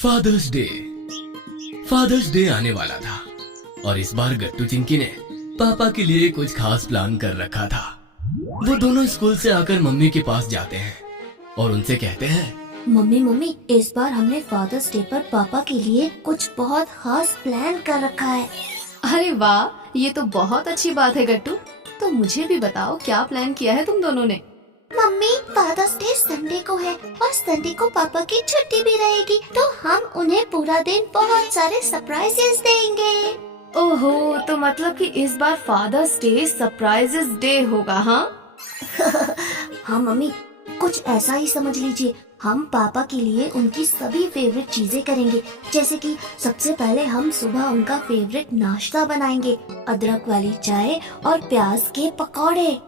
Fathers day आने वाला था और इस बार गट्टू चिंकी ने पापा के लिए कुछ खास प्लान कर रखा था। वो दोनों स्कूल से आकर मम्मी के पास जाते हैं और उनसे कहते हैं, मम्मी इस बार हमने फादर्स डे पर पापा के लिए कुछ बहुत खास प्लान कर रखा है। अरे वाह, ये तो बहुत अच्छी बात है गट्टू। तो मुझे भी बताओ क्या प्लान किया है तुम दोनों ने। मम्मी, फादर्स डे संडे को है और संडे को पापा की छुट्टी भी रहेगी, तो हम उन्हें पूरा दिन बहुत सारे सरप्राइजेस देंगे। ओहो, तो मतलब कि इस बार फादर्स डे सरप्राइजेस डे होगा, हाँ? हाँ मम्मी, कुछ ऐसा ही समझ लीजिए। हम पापा के लिए उनकी सभी फेवरेट चीजें करेंगे, जैसे कि सबसे पहले हम सुबह उनका फेवरेट नाश्ता बनाएंगे, अदरक वाली चाय और प्याज के पकौड़े।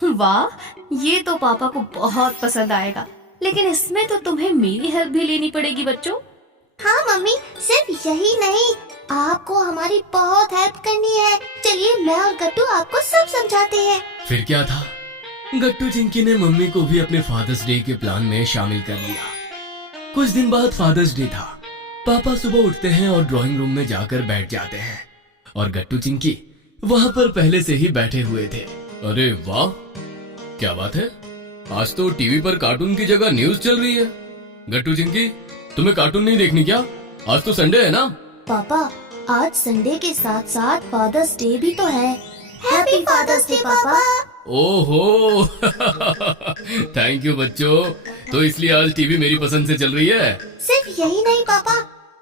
वाह, ये तो पापा को बहुत पसंद आएगा। लेकिन इसमें तो तुम्हें मेरी हेल्प भी लेनी पड़ेगी बच्चों। हाँ मम्मी, सिर्फ यही नहीं, आपको हमारी बहुत हेल्प करनी है। चलिए मैं और गट्टू आपको सब समझाते हैं। फिर क्या था, गट्टू चिंकी ने मम्मी को भी अपने फादर्स डे के प्लान में शामिल कर लिया। कुछ दिन बाद फादर्स डे था। पापा सुबह उठते हैं और ड्राइंग रूम में जाकर बैठ जाते हैं और गट्टू चिंकी वहाँ पर पहले से ही बैठे हुए थे। अरे वाह, क्या बात है, आज तो टीवी पर कार्टून की जगह न्यूज चल रही है। गट्टू चिंकी, तुम्हें कार्टून नहीं देखनी क्या? आज तो संडे है ना? पापा, आज संडे के साथ साथ फादर्स डे भी तो है। हैप्पी फादर्स डे पापा। ओहो थैंक यू बच्चों। तो इसलिए आज टीवी मेरी पसंद से चल रही है? सिर्फ यही नहीं पापा,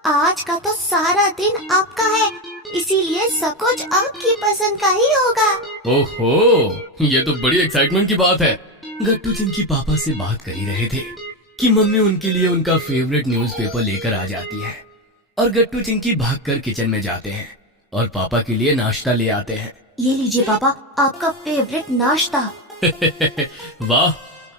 आज का तो सारा दिन आपका है, इसीलिए सब कुछ आपकी पसंद का ही होगा। ओहो, ये तो बड़ी एक्साइटमेंट की बात है। गट्टू चिंकी पापा से बात कर ही रहे थे कि मम्मी उनके लिए उनका फेवरेट न्यूज़पेपर लेकर आ जाती है और गट्टू चिंकी भागकर किचन में जाते हैं और पापा के लिए नाश्ता ले आते हैं। ये लीजिए पापा, आपका फेवरेट नाश्ता। वाह,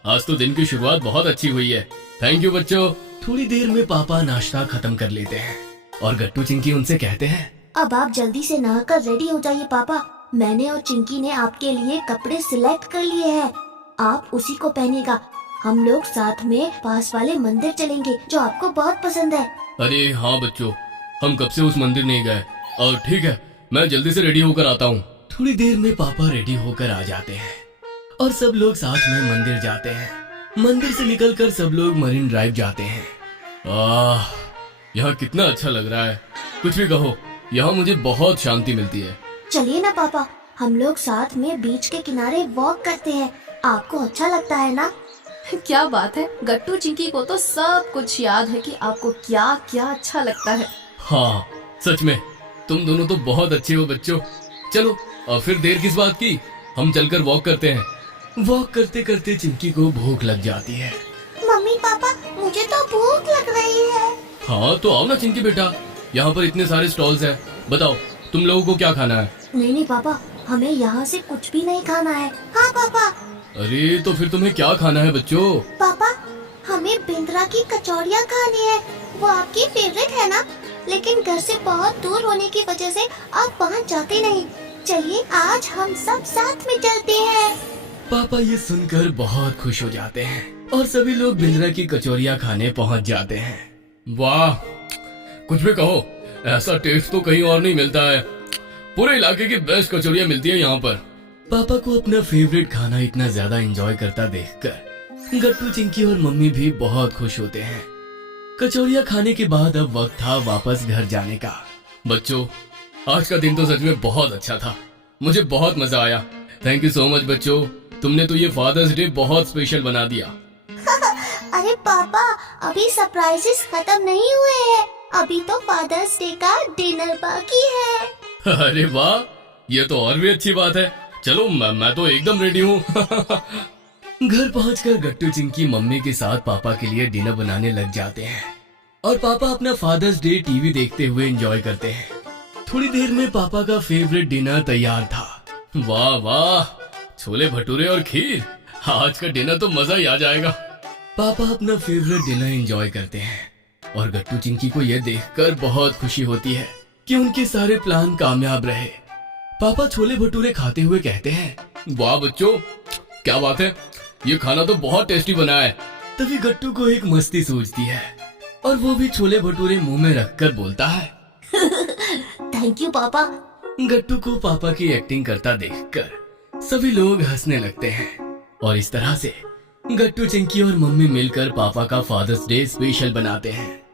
आज तो दिन की शुरुआत बहुत अच्छी हुई है। थैंक यू बच्चों। थोड़ी देर में पापा नाश्ता खत्म कर लेते हैं और गट्टू चिंकी उनसे कहते हैं, अब आप जल्दी से नहाकर रेडी हो जाइए पापा। मैंने और चिंकी ने आपके लिए कपड़े सिलेक्ट कर लिए हैं, आप उसी को पहनेगा। हम लोग साथ में पास वाले मंदिर चलेंगे जो आपको बहुत पसंद है। अरे हाँ बच्चों, हम कब से उस मंदिर नहीं गए। और ठीक है, मैं जल्दी से रेडी होकर आता हूँ। थोड़ी देर में पापा रेडी होकर आ जाते हैं और सब लोग साथ में मंदिर जाते हैं। मंदिर से निकलकर सब लोग मरीन ड्राइव जाते हैं। यहाँ कितना अच्छा लग रहा है। कुछ भी कहो, यहाँ मुझे बहुत शांति मिलती है। चलिए ना पापा, हम लोग साथ में बीच के किनारे वॉक करते हैं। आपको अच्छा लगता है ना? क्या बात है, गट्टू चिंकी को तो सब कुछ याद है कि आपको क्या क्या अच्छा लगता है। हाँ सच में, तुम दोनों तो बहुत अच्छे हो बच्चों। चलो और फिर देर किस बात की, हम चलकर वॉक करते हैं। वॉक करते करते चिंकी को भूख लग जाती है। मम्मी पापा, मुझे तो भूख लग रही है। हाँ तो आओ ना चिंकी बेटा, यहाँ पर इतने सारे स्टॉल्स हैं। बताओ तुम लोगों को क्या खाना है? नहीं पापा, हमें यहाँ से कुछ भी नहीं खाना है। हाँ पापा। अरे तो फिर तुम्हें क्या खाना है बच्चों? पापा, हमें बिंद्रा की कचौड़ियाँ खानी है। वो आपकी फेवरेट है ना? लेकिन घर से बहुत दूर होने की वजह से आप वहाँ जाते नहीं। चलिए आज हम सब साथ में चलते हैं। पापा ये सुनकर बहुत खुश हो जाते हैं और सभी लोग बिंद्रा की कचौरियाँ खाने पहुँच जाते हैं। वाह, कुछ भी कहो, ऐसा टेस्ट तो कहीं और नहीं मिलता है। पूरे इलाके की बेस्ट कचौरियाँ मिलती है यहाँ पर। पापा को अपना फेवरेट खाना इतना ज्यादा एंजॉय करता देखकर गट्टू चिंकी और मम्मी भी बहुत खुश होते हैं। कचौरियाँ खाने के बाद अब वक्त था वापस घर जाने का। बच्चों, आज का दिन तो सच में बहुत अच्छा था। मुझे बहुत मजा आया। थैंक यू सो मच बच्चों, तुमने तो ये फादर्स डे बहुत स्पेशल बना दिया। अरे पापा, अभी सरप्राइजेस खत्म नहीं हुए हैं। अभी तो फादर्स डे का डिनर बाकी है। अरे वाह, ये तो और भी अच्छी बात है। चलो मैं तो एकदम रेडी हूँ। घर पहुंचकर गट्टू चिंकी मम्मी के साथ पापा के लिए डिनर बनाने लग जाते हैं और पापा अपना फादर्स डे टीवी देखते हुए एंजॉय करते हैं। थोड़ी देर में पापा का फेवरेट डिनर तैयार था। वाह वाह, छोले भटूरे और खीर, आज का डिनर तो मजा ही आ जाएगा। पापा अपना फेवरेट डिनर एंजॉय करते हैं और गट्टू चिंकी को यह देखकर बहुत खुशी होती है कि उनके सारे प्लान कामयाब रहे। पापा छोले भटूरे खाते हुए कहते हैं, वाह बच्चों, क्या बात है, ये खाना तो बहुत टेस्टी बना है। तभी गट्टू को एक मस्ती सूझती है और वो भी छोले भटूरे मुंह में रखकर बोलता है। थैंक यू पापा। गट्टू को पापा की एक्टिंग करता देखकर सभी लोग हंसने लगते हैं और इस तरह से गट्टू चिंकी और मम्मी मिलकर पापा का फादर्स डे स्पेशल बनाते हैं।